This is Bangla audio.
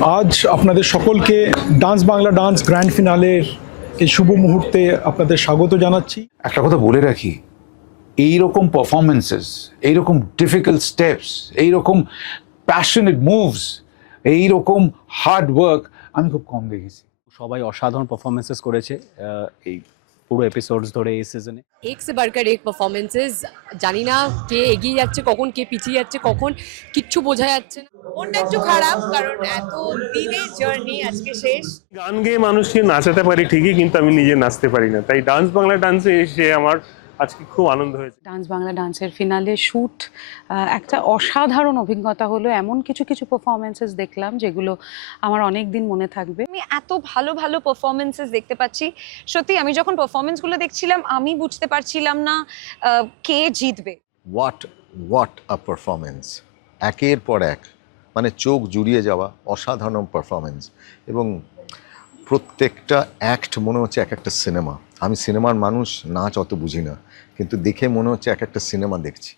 আজ আপনাদের সকলকে ডান্স বাংলা ডান্স গ্র্যান্ড ফিনালের এই শুভ মুহূর্তে আপনাদের স্বাগত জানাচ্ছি। একটা কথা বলে রাখি, এইরকম পারফরমেন্সেস, এইরকম ডিফিকাল্ট স্টেপস, এইরকম প্যাশনেট মুভস, এইরকম হার্ড ওয়ার্ক আমি খুব কম দেখেছি। সবাই অসাধারণ পারফরমেন্সেস করেছে এই পুরো এপিসোডস ধরে এই সিজনে। এক সে বাড়কর এক পারফরমেন্সেস, জানি না কে এগিয়ে যাচ্ছে কখন, কে পিছিয়ে যাচ্ছে কখন, কিচ্ছু বোঝা যাচ্ছে না। মনটা একটু খারাপ, কারণ এত দিনের জার্নি আজকে শেষ। গান গেয়ে মানুষকে নাচাতে পারি ঠিকই, কিন্তু আমি নিজে নাচতে পারি না, তাই ডান্স বাংলা ডান্সে এসে আমার আজকে খুব আনন্দ হয়েছে। ডান্স বাংলা ডান্সের ফিনালে শ্যুট একটা অসাধারণ অভিজ্ঞতা হলো। এমন কিছু কিছু পারফরমেন্সেস দেখলাম যেগুলো আমার অনেক দিন মনে থাকবে। আমি এত ভালো ভালো পারফরমেন্সেস দেখতে পাচ্ছি। সত্যি আমি যখন পারফরমেন্সগুলো দেখছিলাম আমি বুঝতে পারছিলাম না কে জিতবে। হোয়াট আ পারফরমেন্স, একের পর এক, মানে চোখ জুড়িয়ে যাওয়া অসাধারণ পারফরমেন্স। এবং প্রত্যেকটা অ্যাক্ট মনে হচ্ছে এক একটা সিনেমা। আমি সিনেমার মানুষ, নাচ অত বুঝি না, কিন্তু দেখে মনে হচ্ছে এক একটা সিনেমা দেখছি।